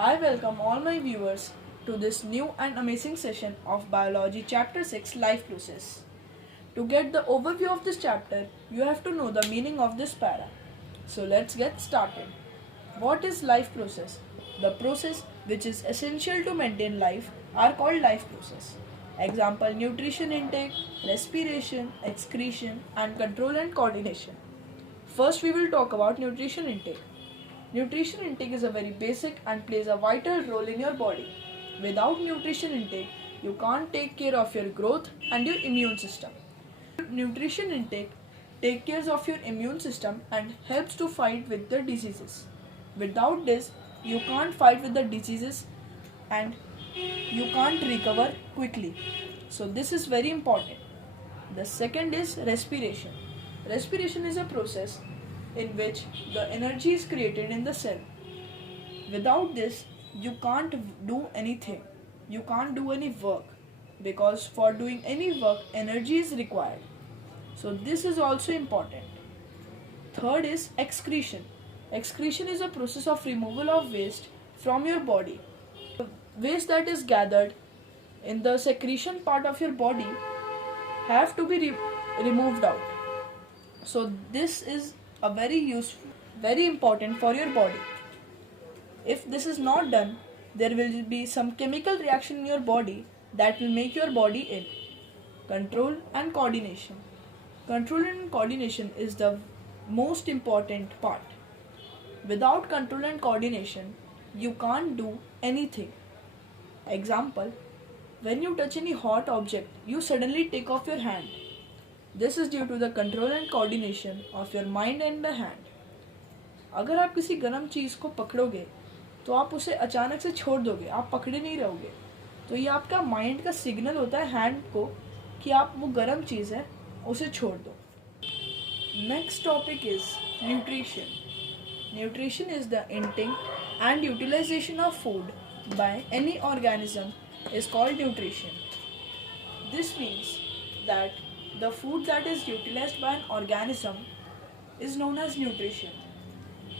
I welcome all my viewers to this new and amazing session of Biology Chapter 6 Life Process. To get the overview of this chapter, you have to know the meaning of this para. So let's get started. What is life process? The process which is essential to maintain life are called life process. Example: nutrition intake, respiration, excretion, and control and coordination. First we will talk about nutrition intake. Nutrition intake is a very basic and plays a vital role in your body. Without nutrition intake, you can't take care of your growth and your immune system. Nutrition intake takes care of your immune system and helps to fight with the diseases. Without this, you can't fight with the diseases and you can't recover quickly. So this is very important. The second is respiration. Respiration is a process in which the energy is created in the cell. Without this, you can't do anything. You can't do any work because for doing any work, energy is required. So this is also important. Third is excretion. Excretion is a process of removal of waste from your body. The waste that is gathered in the secretion part of your body have to be removed out. So this is a very useful, very important for your body. If this is not done, there will be some chemical reaction in your body that will make your body ill. Control and coordination. Control and coordination is the most important part. Without control and coordination, you can't do anything. Example: when you touch any hot object, you suddenly take off your hand. This is due to the control and coordination of your mind and the hand. अगर आप किसी गर्म चीज़ को पकड़ोगे तो आप उसे अचानक से छोड़ दोगे, आप पकड़े नहीं रहोगे. तो ये आपका माइंड का सिग्नल होता है हैंड को कि आप वो गर्म चीज़ है उसे छोड़ दो. Next topic is nutrition. Nutrition is the intake and utilization of food by any organism is called nutrition. This means that the food that is utilized by an organism is known as nutrition.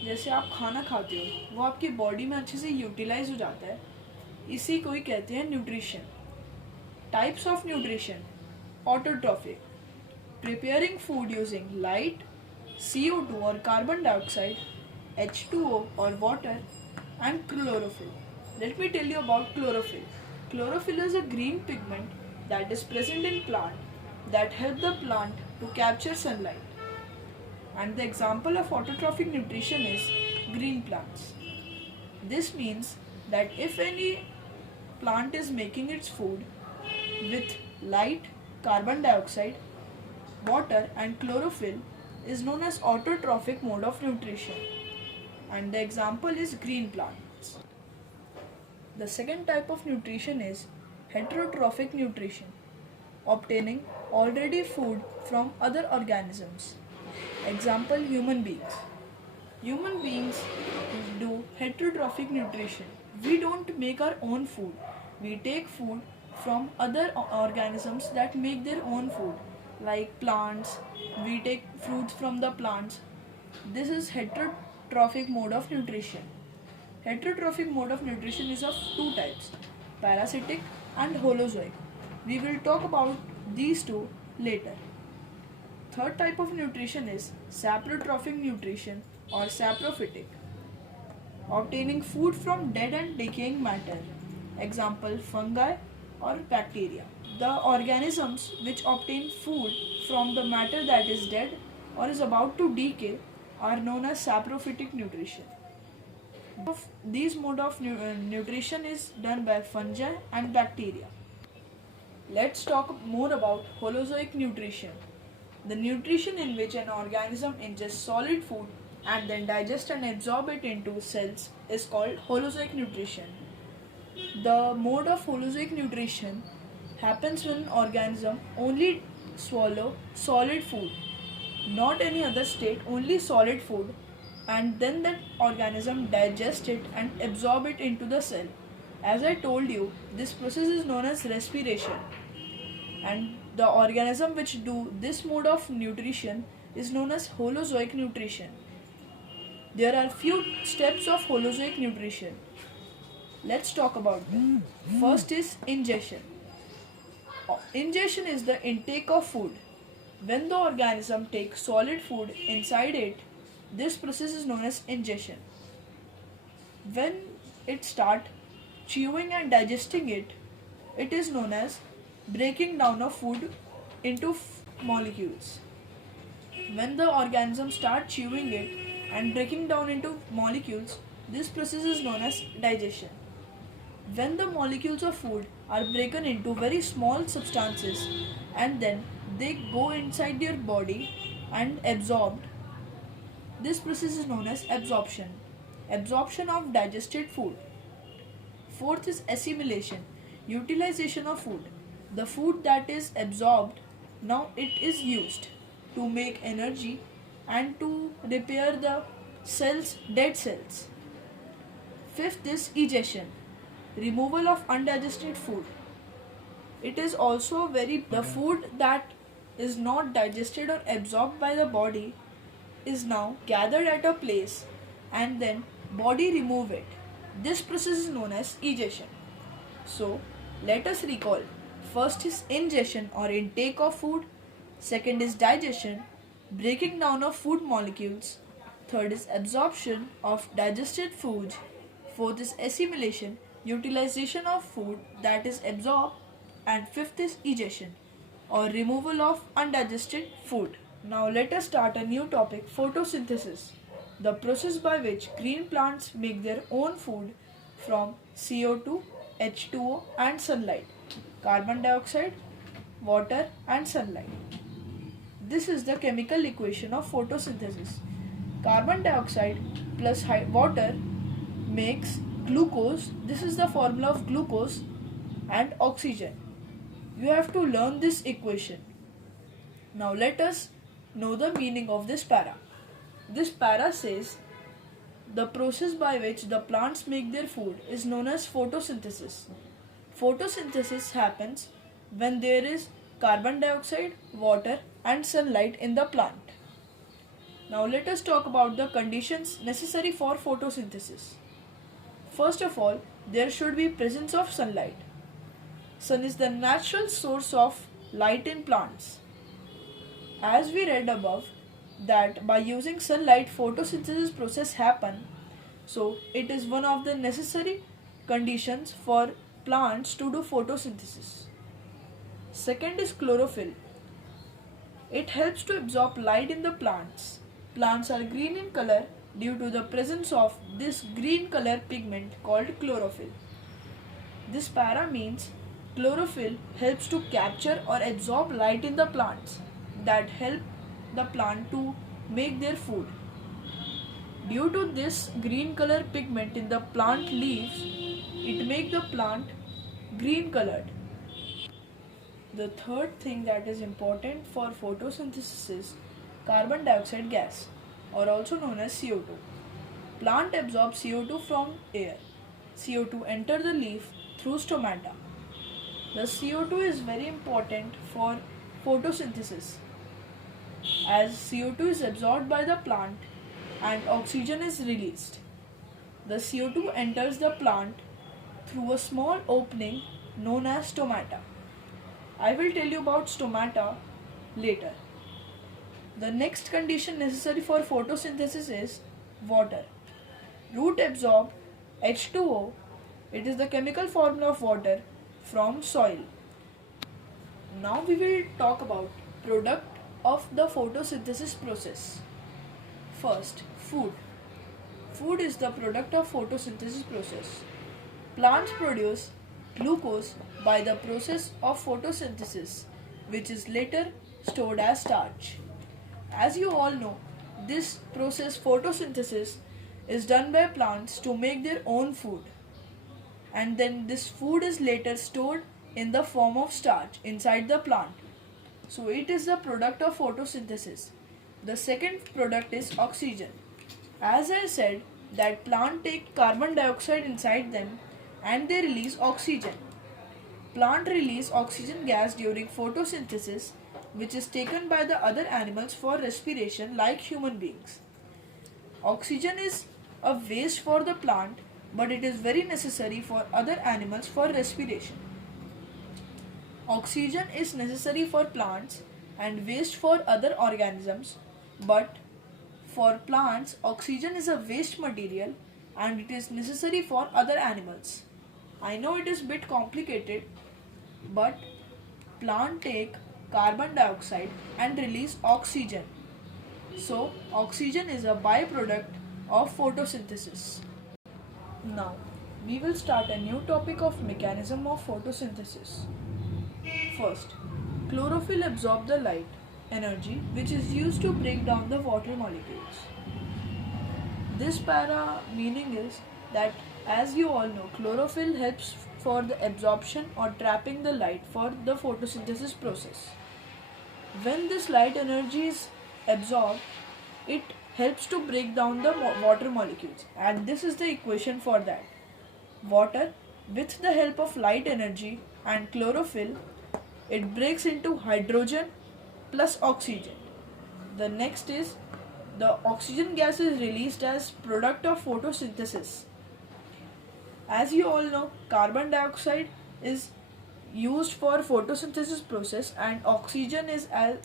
जैसे आप खाना खाते हो वो आपकी body में अच्छे से यूटिलाइज हो जाता है, इसी को ही कहते हैं nutrition. Types of nutrition: autotrophic, preparing food using light, CO2 or carbon dioxide, H2O or water, and chlorophyll. Let me tell you about chlorophyll. Chlorophyll is a green pigment that is present in plant that help the plant to capture sunlight. And the example of autotrophic nutrition is green plants. This means that if any plant is making its food with light, carbon dioxide, water and chlorophyll is known as autotrophic mode of nutrition. And the example is green plants. The second type of nutrition is heterotrophic nutrition, obtaining already food from other organisms. Example: human beings. Human beings do heterotrophic nutrition. We don't make our own food. We take food from other organisms that make their own food, like plants. We take fruits from the plants. This is heterotrophic mode of nutrition. Heterotrophic mode of nutrition is of two types: parasitic and holozoic. We will talk about these two later. Third type of nutrition is saprotrophic nutrition or saprophytic, obtaining food from dead and decaying matter. Example: fungi or bacteria. The organisms which obtain food from the matter that is dead or is about to decay are known as saprophytic nutrition. These mode of nutrition is done by fungi and bacteria. Let's talk more about Holozoic nutrition. The nutrition in which an organism ingests solid food and then digests and absorbs it into cells is called Holozoic nutrition. The mode of Holozoic nutrition happens when an organism only swallow solid food, not any other state, only solid food, and then that organism digests it and absorb it into the cell. As I told you, this process is known as respiration, and the organism which do this mode of nutrition is known as Holozoic nutrition. There are few steps of Holozoic nutrition. Let's talk about them. First is ingestion. Ingestion is the intake of food. When the organism takes solid food inside it, this process is known as ingestion. When it starts chewing and digesting it, it is known as breaking down of food into molecules. When the organism starts chewing it and breaking down into molecules, this process is known as digestion. When the molecules of food are broken into very small substances and then they go inside your body and absorbed, this process is known as absorption. Absorption of digested food. Fourth is assimilation, utilization of food. The food that is absorbed, now it is used to make energy and to repair the dead cells. Fifth is egestion, removal of undigested food. It is also the food that is not digested or absorbed by the body is now gathered at a place and then body remove it. This process is known as egestion. So let us recall. First is ingestion or intake of food. Second is digestion, breaking down of food molecules. Third is absorption of digested food. Fourth is assimilation, utilization of food that is absorbed. And fifth is egestion or removal of undigested food. Now let us start a new topic, photosynthesis. The process by which green plants make their own food from CO2, H2O and sunlight, carbon dioxide, water and sunlight. This is the chemical equation of photosynthesis. Carbon dioxide plus water makes glucose. This is the formula of glucose and oxygen. You have to learn this equation. Now let us know the meaning of this para. This para says the process by which the plants make their food is known as photosynthesis. Photosynthesis happens when there is carbon dioxide, water and sunlight in the plant. Now let us talk about the conditions necessary for photosynthesis. First of all, there should be presence of sunlight. Sun is the natural source of light in plants. As we read above, that by using sunlight photosynthesis process happen, so it is one of the necessary conditions for plants to do photosynthesis. Second is chlorophyll. It helps to absorb light in the plants. Plants are green in color due to the presence of this green color pigment called chlorophyll. This para means chlorophyll helps to capture or absorb light in the plants that help the plant to make their food. Due to this green color pigment in the plant leaves, it makes the plant green colored. The third thing that is important for photosynthesis is carbon dioxide gas, or also known as CO2. Plant absorbs CO2 from air. CO2 enter the leaf through stomata. The CO2 is very important for photosynthesis as CO2 is absorbed by the plant and oxygen is released. The CO2 enters the plant through a small opening known as stomata. I will tell you about stomata later. The next condition necessary for photosynthesis is water. Root absorb H2O. It is the chemical formula of water from soil. Now we will talk about product of the photosynthesis process. First, food. Food is the product of photosynthesis process. Plants produce glucose by the process of photosynthesis, which is later stored as starch. As you all know, this process photosynthesis is done by plants to make their own food, and then this food is later stored in the form of starch inside the plant. So it is the product of photosynthesis. The second product is oxygen. As I said that plant take carbon dioxide inside them and they release oxygen. Plant release oxygen gas during photosynthesis, which is taken by the other animals for respiration like human beings. Oxygen is a waste for the plant but it is very necessary for other animals for respiration. Oxygen is necessary for plants and waste for other organisms, but for plants, oxygen is a waste material and it is necessary for other animals. I know it is a bit complicated, but plants take carbon dioxide and release oxygen. So, oxygen is a byproduct of photosynthesis. Now, we will start a new topic of mechanism of photosynthesis. First, chlorophyll absorbs the light energy which is used to break down the water molecules. This para meaning is that, as you all know, chlorophyll helps for the absorption or trapping the light for the photosynthesis process. When this light energy is absorbed, it helps to break down the water molecules, and this is the equation for that. Water, with the help of light energy and chlorophyll, it breaks into hydrogen plus oxygen. The next is the oxygen gas is released as product of photosynthesis. As you all know, carbon dioxide is used for photosynthesis process and oxygen is as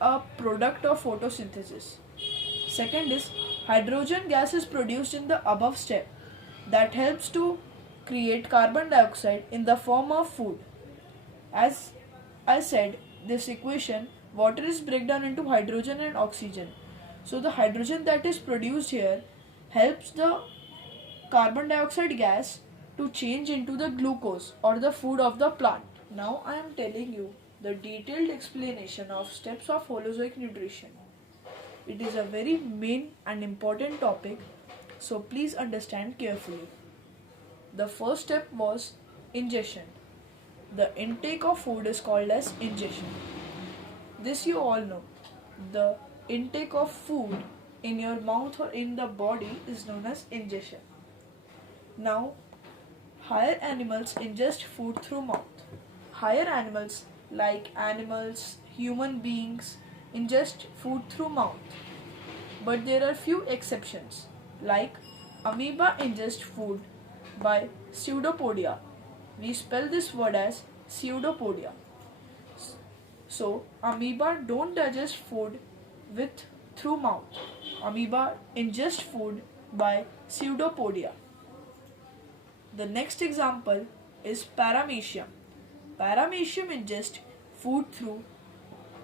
a product of photosynthesis. Second is hydrogen gas is produced in the above step that helps to create carbon dioxide in the form of food. As I said, this equation, water is breakdown into hydrogen and oxygen. So the hydrogen that is produced here helps the carbon dioxide gas to change into the glucose or the food of the plant. Now I am telling you the detailed explanation of steps of Holozoic nutrition. It is a very main and important topic, so please understand carefully. The first step was ingestion. The intake of food is called as ingestion. This you all know. The intake of food in your mouth or in the body is known as ingestion. Now, higher animals ingest food through mouth. Higher animals like animals, human beings ingest food through mouth. But there are few exceptions, like amoeba ingest food by pseudopodia. We spell this word as pseudopodia. So, amoeba don't digest food through mouth. Amoeba ingest food by pseudopodia. The next example is paramecium. Paramecium ingest food through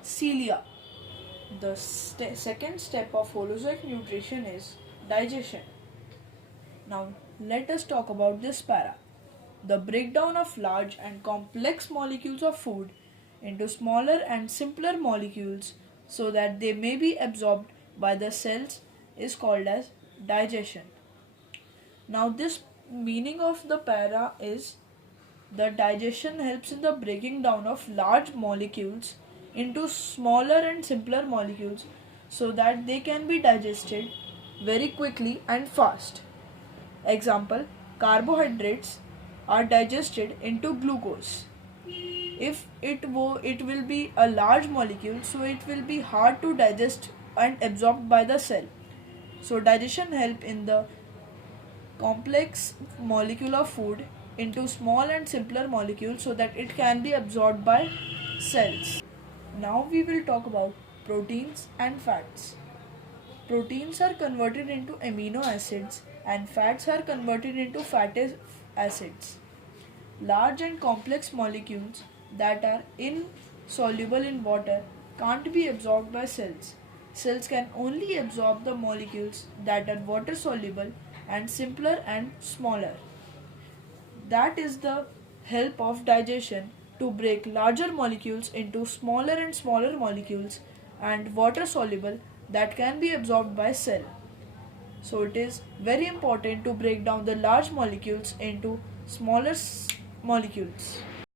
cilia. The second step of Holozoic nutrition is digestion. Now, let us talk about this para. The breakdown of large and complex molecules of food into smaller and simpler molecules so that they may be absorbed by the cells is called as digestion. Now this meaning of the para is the digestion helps in the breaking down of large molecules into smaller and simpler molecules so that they can be digested very quickly and fast. Example, carbohydrates are digested into glucose. If it will be a large molecule, so it will be hard to digest and absorbed by the cell. So digestion help in the complex molecule of food into small and simpler molecules so that it can be absorbed by cells. Now we will talk about proteins and fats. Proteins are converted into amino acids and fats are converted into fatty acids. Large and complex molecules that are insoluble in water can't be absorbed by cells. Cells can only absorb the molecules that are water soluble and simpler and smaller. That is the help of digestion to break larger molecules into smaller and smaller molecules and water soluble that can be absorbed by cell. So it is very important to break down the large molecules into smaller molecules.